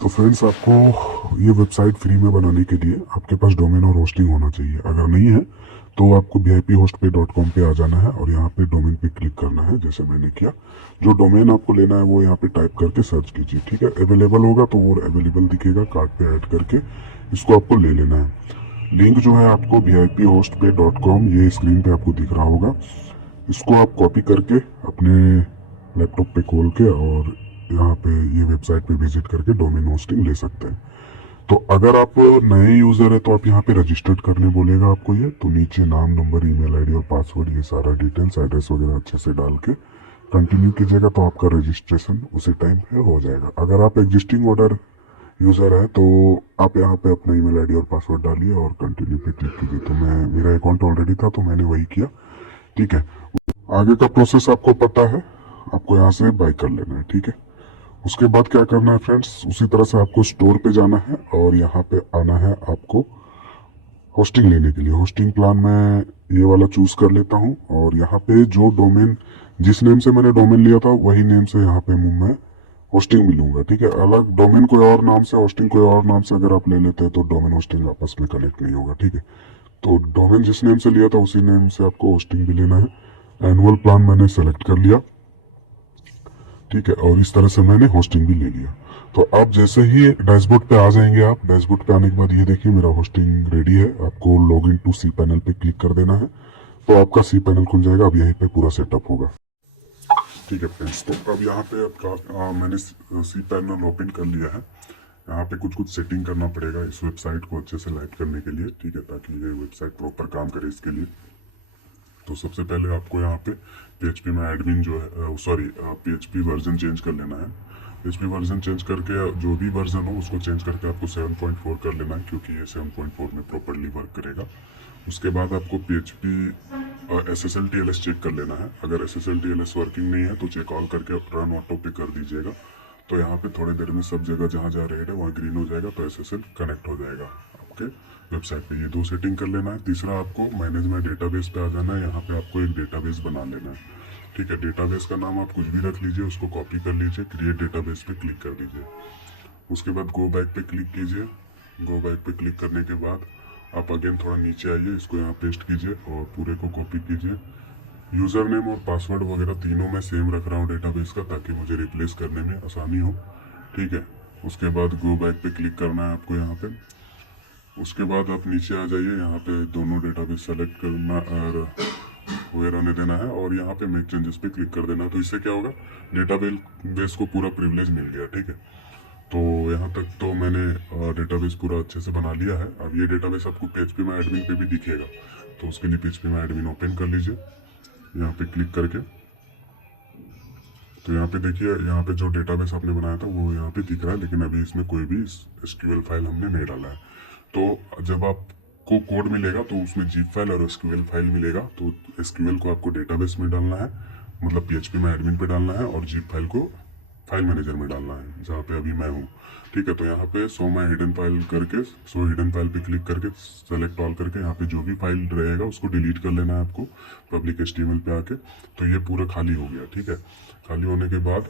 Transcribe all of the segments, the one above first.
तो फ्रेंड्स, आपको ये वेबसाइट फ्री में बनाने के लिए आपके पास डोमेन और होस्टिंग होना चाहिए। अगर नहीं है तो आपको vip-hostpay.com पे आ जाना है और यहाँ पे डोमेन पे क्लिक करना है, जैसे मैंने किया। जो डोमेन आपको लेना है वो यहाँ पे टाइप करके सर्च कीजिए, ठीक है। अवेलेबल होगा तो वो अवेलेबल दिखेगा, कार्ट पे ऐड करके इसको आपको ले लेना है। लिंक जो है आपको vip-hostpay.com, ये स्क्रीन पे आपको दिख रहा होगा। इसको आप कॉपी करके अपने लैपटॉप पे खोल के और यहाँ पे ये वेबसाइट पे विजिट करके डोमेन होस्टिंग ले सकते हैं। तो अगर आप नए यूजर है तो आप यहाँ पे रजिस्टर्ड करने बोलेगा आपको ये। तो नीचे नाम, नंबर, ईमेल आईडी और पासवर्ड, ये सारा डिटेल्स, एड्रेस वगैरह अच्छे से डाल के कंटिन्यू कीजिएगा तो आपका रजिस्ट्रेशन उसी टाइम पे हो जाएगा। अगर आप एग्जिस्टिंग ऑर्डर यूजर है तो आप यहाँ पे अपना ईमेल आईडी और पासवर्ड डालिए और कंटिन्यू पे क्लिक कीजिए। तो मेरा अकाउंट ऑलरेडी था तो मैंने वही किया, ठीक है। आगे का प्रोसेस आपको पता है, आपको यहाँ से बाय कर लेना है, ठीक है। उसके बाद क्या करना है फ्रेंड्स, उसी तरह से आपको स्टोर पे जाना है और यहाँ पे आना है आपको होस्टिंग लेने के लिए। होस्टिंग प्लान मैं ये वाला चूज कर लेता हूँ और यहाँ पे जो डोमेन, जिस नेम से मैंने डोमेन लिया था वही नेम से यहाँ पे मैं होस्टिंग भी लूंगा, ठीक है। अलग डोमेन कोई और नाम से, होस्टिंग कोई और नाम से अगर आप ले लेते हैं तो डोमेन होस्टिंग आपस में कनेक्ट नहीं होगा, ठीक है। तो डोमेन जिस नेम से लिया था उसी नेम से आपको होस्टिंग भी लेना है। एनुअल प्लान मैंने सेलेक्ट कर लिया, ठीक है, और इस तरह से मैंने होस्टिंग भी ले लिया। तो आप जैसे ही डैशबोर्ड पे आ जाएंगे, आप डैशबोर्ड पे आने के बाद ये देखिए मेरा होस्टिंग रेडी है। आपको log in to c panel पे क्लिक कर देना है तो आपका सी पैनल खुल जाएगा। अब यहीं पे पूरा सेटअप होगा, ठीक है फ्रेंड्स। तो अब यहाँ पे आपका मैंने सी पैनल ओपन कर लिया है। यहाँ पे कुछ कुछ सेटिंग करना पड़ेगा इस वेबसाइट को अच्छे से लाइट करने के लिए, ठीक है, ताकि ये वेबसाइट प्रॉपर काम करे इसके लिए। तो सबसे पहले आपको यहाँ पे PHP में एडमिन जो है, सॉरी, PHP वर्जन चेंज कर लेना है। PHP वर्जन चेंज करके जो भी वर्जन हो उसको चेंज करके आपको 7.4 कर लेना है, क्योंकि ये 7.4 में प्रॉपरली वर्क करेगा। उसके बाद आपको PHP SSL TLS चेक कर लेना है। अगर SSL TLS वर्किंग नहीं है तो चेक ऑल करके रन ऑटो पे कर दीजिएगा। तो यहाँ पे थोड़ी देर में सब जगह जहाँ जहाँ रेड है वहाँ ग्रीन हो जाएगा, तो SSL कनेक्ट हो जाएगा आपके वेबसाइट पे। ये दो सेटिंग कर लेना है। तीसरा, आपको मैनेज माय डेटाबेस पे आ जाना है। यहाँ पे आपको एक डेटाबेस बना लेना है, ठीक है। डेटाबेस का नाम आप कुछ भी रख लीजिए, उसको कॉपी कर लीजिए, क्रिएट डेटाबेस पे क्लिक कर दीजिए। उसके बाद गो बैक पे क्लिक कीजिए। गो बैक पे क्लिक करने के बाद आप अगेन थोड़ा नीचे आइए, इसको यहाँ पेस्ट कीजिए और पूरे को कॉपी कीजिए। यूज़र नेम और पासवर्ड वगैरह तीनों मैं सेम रख रहा हूँ डेटाबेस का, ताकि मुझे रिप्लेस करने में आसानी हो, ठीक है। उसके बाद गो बैक पे क्लिक करना है आपको यहाँ पे। उसके बाद आप नीचे आ जाइए, यहाँ पे दोनों डेटाबेस सेलेक्ट करना और हुए रहने देना है और यहाँ पे मेक चेंजेस पे क्लिक कर देना। तो इससे क्या होगा, डेटाबेस को पूरा प्रिविलेज मिल गया, ठीक है। तो यहाँ तक तो मैंने डेटाबेस पूरा अच्छे से बना लिया है। अब ये डेटाबेस आपको PHP में एडमिन पे भी दिखेगा, तो उसके लिए PHP में एडमिन ओपन कर लीजिए यहाँ पे क्लिक करके। तो यहाँ पे देखिए, यहाँ पे जो डेटाबेस आपने बनाया था वो यहाँ पे दिख रहा है, लेकिन अभी इसमें कोई भी SQL फाइल हमने नहीं डाला है। तो जब आपको कोड मिलेगा तो उसमें जीप फाइल और SQL फाइल मिलेगा। तो SQL को आपको डेटाबेस में डालना है, मतलब PHP में एडमिन पे डालना है, और जीप फाइल को फाइल मैनेजर में डालना है, जहाँ पे अभी मैं हूँ, ठीक है। तो यहाँ पे शो माय हिडन फाइल करके, शो हिडन फाइल पे क्लिक करके सेलेक्ट ऑल करके यहाँ पे जो भी फाइल रहेगा उसको डिलीट कर लेना है आपको पब्लिक HTML पे आके। तो ये पूरा खाली हो गया, ठीक है। खाली होने के बाद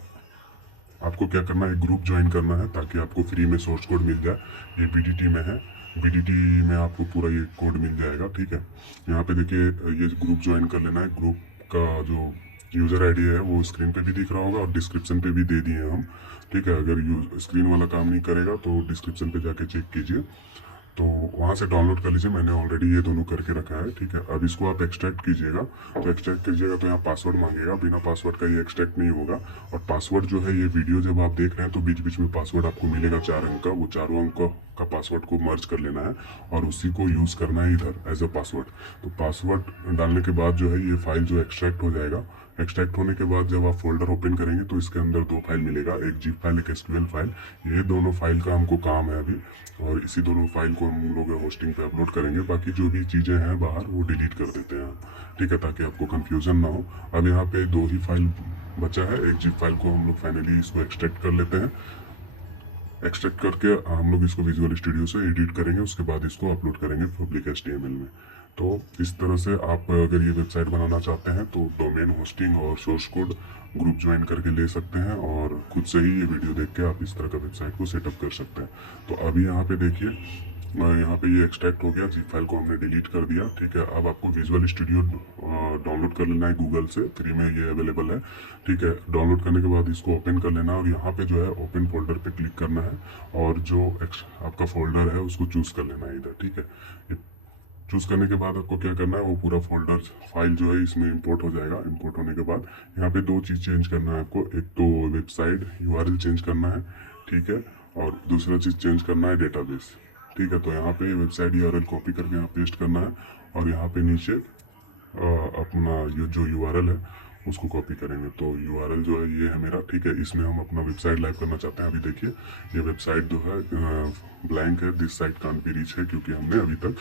आपको क्या करना है, ग्रुप ज्वाइन करना है ताकि आपको फ्री में सोर्स कोड मिल जाए। ये BDT में है, BDT में आपको पूरा ये कोड मिल जाएगा, ठीक है। यहाँ पे देखिए, ये ग्रुप ज्वाइन कर लेना है। ग्रुप का जो यूज़र आईडी है वो स्क्रीन पे भी दिख रहा होगा और डिस्क्रिप्शन पे भी दे दिए हैं हम, ठीक है। अगर स्क्रीन वाला काम नहीं करेगा तो डिस्क्रिप्शन पे जाके चेक कीजिए, तो वहाँ से डाउनलोड कर लीजिए। मैंने ऑलरेडी ये दोनों करके रखा है, ठीक है। अब इसको आप एक्सट्रैक्ट कीजिएगा। तो एक्सट्रैक्ट कीजिएगा तो यहाँ पासवर्ड मांगेगा, बिना पासवर्ड का ये एक्सट्रैक्ट नहीं होगा। और पासवर्ड जो है, ये वीडियो जब आप देख रहे हैं तो बीच बीच में पासवर्ड आपको मिलेगा 4 अंक का, वो चारों अंक का पासवर्ड को मर्ज कर लेना है और उसी को यूज़ करना है इधर एज अ पासवर्ड। तो पासवर्ड डालने के बाद जो है ये फाइल जो एक्सट्रैक्ट हो जाएगा। एक्सट्रैक्ट होने के बाद जब आप फोल्डर ओपन करेंगे तो इसके अंदर दो फाइल मिलेगा, एक जीप फाइल, एक SQL फाइल। ये दोनों फाइल का हमको काम है अभी, और इसी दोनों फाइल को हम लोग होस्टिंग पे अपलोड करेंगे। बाकी जो भी चीज़ें हैं बाहर वो डिलीट कर देते हैं, ठीक है, ताकि आपको कंफ्यूजन ना हो। अब यहाँ पे दो ही फाइल बचा है। एक जीप फाइल को हम लोग फाइनली इसको एक्सट्रैक्ट कर लेते हैं। एक्सट्रैक्ट करके हम लोग इसको विजुअल स्टूडियो से एडिट करेंगे, उसके बाद इसको अपलोड करेंगे पब्लिक HTML में, तो इस तरह से आप अगर ये वेबसाइट बनाना चाहते हैं तो डोमेन होस्टिंग और सोर्स कोड ग्रुप ज्वाइन करके ले सकते हैं और खुद से ही ये वीडियो देख के आप इस तरह का वेबसाइट को सेटअप कर सकते हैं। तो अभी यहाँ पे देखिए, यहाँ पे ये एक्सट्रैक्ट हो गया, जिप फाइल को हमने डिलीट कर दिया। ठीक है, अब आपको विजुअल स्टूडियो डाउनलोड कर लेना है गूगल से, फ्री में ये अवेलेबल है। ठीक है, डाउनलोड करने के बाद इसको ओपन कर लेना है और यहाँ पे जो है ओपन फोल्डर पे क्लिक करना है और जो आपका फोल्डर है उसको चूज कर लेना है इधर। ठीक है, चूज करने के बाद आपको क्या करना है, वो पूरा फोल्डर फाइल जो है इसमें इंपोर्ट हो जाएगा। इंपोर्ट होने के बाद यहाँ पे दो चीज़ चेंज करना है आपको, एक तो वेबसाइट यूआरएल चेंज करना है, ठीक है, और दूसरा चीज़ चेंज करना है डेटाबेस। ठीक है, तो यहाँ पे वेबसाइट यूआरएल कॉपी करके यहाँ पेस्ट करना है और यहाँ पे नीचे अपना ये जो यूआरएल है उसको कॉपी करेंगे। तो यूआरएल जो है ये है मेरा। ठीक है, इसमें हम अपना वेबसाइट लाइव करना चाहते हैं। अभी देखिए ये वेबसाइट जो है ब्लैंक है, this site can't be reach है, क्योंकि हमने अभी तक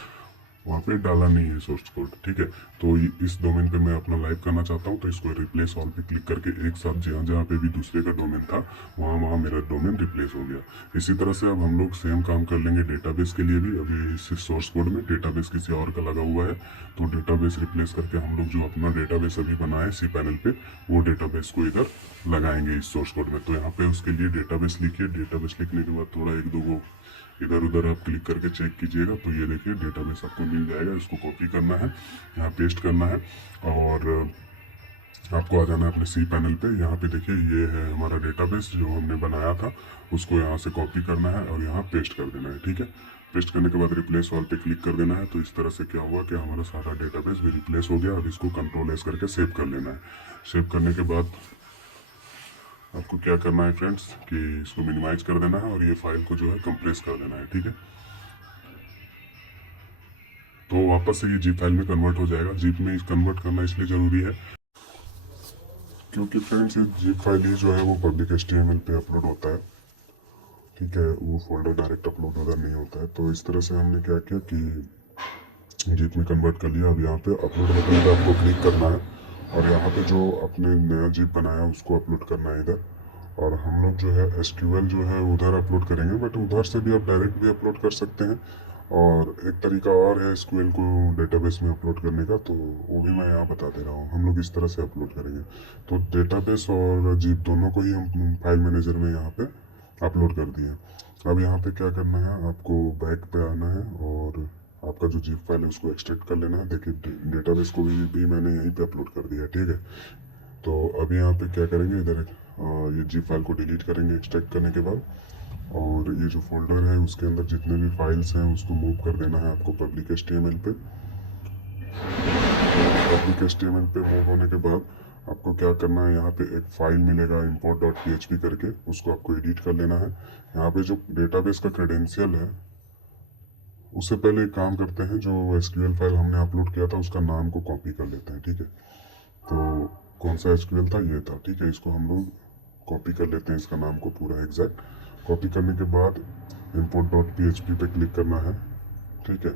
वहाँ पे डाला नहीं है सोर्स कोड। ठीक है, तो इस डोमेन पे मैं अपना लाइव करना चाहता हूँ, तो इसको रिप्लेस ऑल पे क्लिक करके एक साथ जहाँ जहाँ पे भी दूसरे का डोमेन था वहाँ वहाँ मेरा डोमेन रिप्लेस हो गया। इसी तरह से अब हम लोग सेम काम कर लेंगे डेटाबेस के लिए भी। अभी इस सोर्स कोड में डेटाबेस किसी और का लगा हुआ है, तो डेटाबेस रिप्लेस करके हम लोग जो अपना डेटाबेस अभी बनाए सी पैनल पे, वो डेटाबेस को इधर लगाएंगे इस सोर्स कोड में। तो यहाँ पे उसके लिए डेटाबेस लिखिए। डेटाबेस लिखने के बाद थोड़ा एक दो को इधर उधर आप क्लिक करके चेक कीजिएगा, तो ये देखिए डेटाबेस आपको मिल जाएगा। इसको कॉपी करना है, यहाँ पेस्ट करना है और आपको आ जाना है अपने सी पैनल पे। यहाँ पे देखिए ये है हमारा डेटाबेस जो हमने बनाया था, उसको यहाँ से कॉपी करना है और यहाँ पेस्ट कर देना है। ठीक है, पेस्ट करने के बाद रिप्लेस ऑल पे क्लिक कर देना है। तो इस तरह से क्या हुआ कि हमारा सारा डेटाबेस भी रिप्लेस हो गया। अब इसको कंट्रोल एस करके सेव कर लेना है। सेव करने के बाद आपको क्या करना है फ्रेंड्स कि इसको मिनिमाइज कर देना है और ये फाइल को जो है कंप्रेस कर देना है। ठीक है, तो वापस से ये जीप फाइल में कन्वर्ट हो जाएगा। जीप में कन्वर्ट करना इसलिए ज़रूरी है क्योंकि फ्रेंड्स ये जीप फाइल ही जो है वो पब्लिक HTML पे अपलोड होता है। ठीक है, वो फोल्डर डायरेक्ट अपलोड उधर नहीं होता है। तो इस तरह से हमने क्या किया कि जीप में कन्वर्ट कर लिया। अब यहाँ पे अपलोड बटन पे आपको क्लिक करना है और यहाँ पे जो अपने नया जीप बनाया उसको अपलोड करना है इधर। और हम लोग जो है SQL जो है उधर अपलोड करेंगे, बट उधर से भी आप डायरेक्ट भी अपलोड कर सकते हैं। और एक तरीका और है SQL को डेटाबेस में अपलोड करने का, तो वो भी मैं यहाँ बता दे रहा हूँ। हम लोग इस तरह से अपलोड करेंगे। तो डेटाबेस और जीप दोनों को ही हम फाइल मैनेजर में यहाँ पे अपलोड कर दिए। अब यहाँ पे क्या करना है, आपको बैक पे आना है और आपका जो जीप फाइल है उसको एक्सट्रैक्ट कर लेना है। देखिए डेटाबेस को भी मैंने यहीं पे अपलोड कर दिया। ठीक है, तो अभी यहाँ पे क्या करेंगे, इधर ये जीप फाइल को डिलीट करेंगे एक्सट्रैक्ट करने के बाद, और ये जो फोल्डर है उसके अंदर जितने भी फाइल्स हैं उसको मूव कर देना है आपको पब्लिक HTML पे। पब्लिक HTML पे मूव होने के बाद आपको क्या करना है, यहाँ पे एक फाइल मिलेगा import.php करके, उसको आपको एडिट कर लेना है। यहाँ पे जो डेटाबेस का क्रेडेंशियल है उससे पहले एक काम करते हैं, जो SQL फाइल हमने अपलोड किया था उसका नाम को कॉपी कर लेते हैं। ठीक है, तो कौन सा SQL था, ये था। ठीक है, इसको हम लोग कॉपी कर लेते हैं, इसका नाम को पूरा एग्जैक्ट। कॉपी करने के बाद import.php पे क्लिक करना है। ठीक है,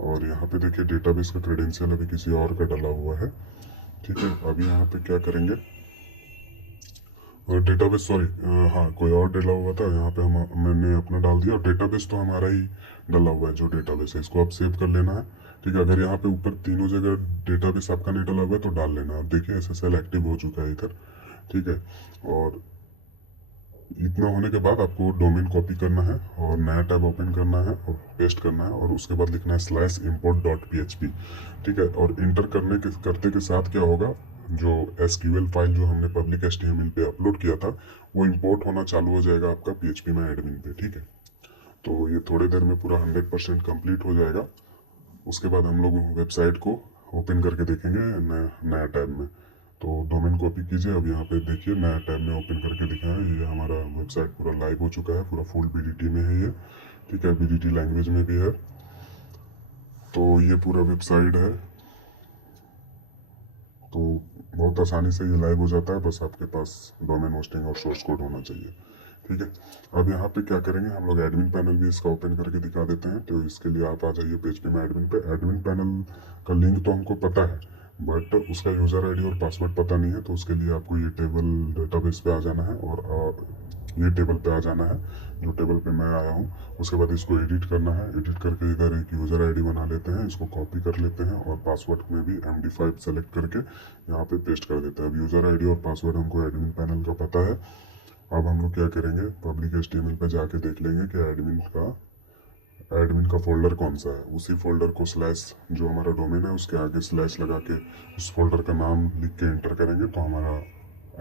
और यहाँ पे देखिए डेटाबेस का क्रेडेंशियल अभी किसी और का डाला हुआ है। ठीक है, अभी यहाँ पे क्या करेंगे, डेटाबेस सॉरी हाँ कोई और डाला हुआ था, यहाँ पे मैंने अपना डाल दिया। डेटाबेस तो हमारा ही डाला हुआ है, जो डेटाबेस है इसको आप सेव कर लेना है। ठीक है, अगर यहाँ पे ऊपर तीनों जगह डेटाबेस आपका नहीं डाला हुआ है तो डाल लेना। अब देखिए SSL एक्टिव हो चुका है इधर। ठीक है, और इतना होने के बाद आपको डोमेन कॉपी करना है और नया टैब ओपन करना है और पेस्ट करना है और उसके बाद लिखना है /import.php। ठीक है, और इंटर करते के साथ क्या होगा, जो SQL फाइल जो हमने पब्लिक HTML पे अपलोड किया था वो इंपोर्ट होना चालू हो जाएगा आपका PHP में एडमिन पे। ठीक है, तो ये थोड़ी देर में पूरा 100% कंप्लीट हो जाएगा। उसके बाद हम लोग वेबसाइट को ओपन करके देखेंगे नया टैब में। तो डोमेन कॉपी कीजिए। अब यहाँ पे देखिए नया टैब में ओपन करके दिखा है, ये हमारा वेबसाइट पूरा लाइव हो चुका है, पूरा फुल BDT में है ये। ठीक है, BDT लैंग्वेज में भी है। तो ये पूरा वेबसाइट है, तो बहुत आसानी से ये लाइव हो जाता है, बस आपके पास डोमेन होस्टिंग और सोर्स कोड होना चाहिए। ठीक है, अब यहाँ पे क्या करेंगे, हम लोग एडमिन पैनल भी इसका ओपन करके दिखा देते हैं। तो इसके लिए आप आ जाइए पेज पे में एडमिन पे। एडमिन पैनल का लिंक तो हमको पता है, बट उसका यूज़र ID और पासवर्ड पता नहीं है। तो उसके लिए आपको ये टेबल डेटाबेस पे आ जाना है और ये टेबल पे आ जाना है, जो टेबल पे मैं आया हूँ। उसके बाद इसको एडिट करना है। एडिट करके इधर एक यूज़र आईडी बना लेते हैं, इसको कॉपी कर लेते हैं और पासवर्ड में भी MD5 सेलेक्ट करके यहाँ पे पेस्ट कर देते हैं। अब यूज़र आईडी और पासवर्ड हमको एडमिन पैनल का पता है। अब हम लोग क्या करेंगे, पब्लिक HTML पे जाके देख लेंगे कि एडमिन का फोल्डर कौन सा है। उसी फोल्डर को स्लैश, जो हमारा डोमेन है उसके आगे स्लैश लगा के उस फोल्डर का नाम लिख के एंटर करेंगे तो हमारा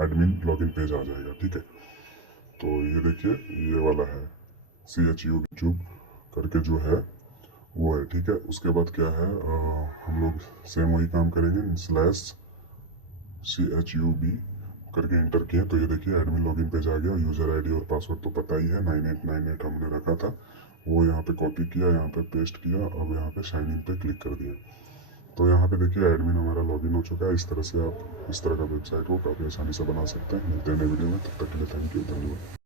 एडमिन लॉगिन पेज आ जाएगा। ठीक है, तो ये देखिए ये वाला है CHU यूट्यूब करके जो है वो है। ठीक है, उसके बाद क्या है, हम लोग सेम वही काम करेंगे, स्लैश CHUB करके एंटर किए तो ये देखिए एडमिन लॉगिन पेज आ गया। यूज़र आईडी और पासवर्ड तो पता ही है, 9898 हमने रखा था, वो यहाँ पे कॉपी किया, यहाँ पे पेस्ट किया, अब यहाँ पे साइन इन पे क्लिक कर दिया। तो यहाँ पे देखिए एडमिन हमारा लॉगिन हो चुका है। इस तरह से आप इस तरह का वेबसाइट को काफ़ी आसानी से बना सकते हैं। मिलते हैं नए वीडियो में, तब तक के लिए थैंक यू, धन्यवाद।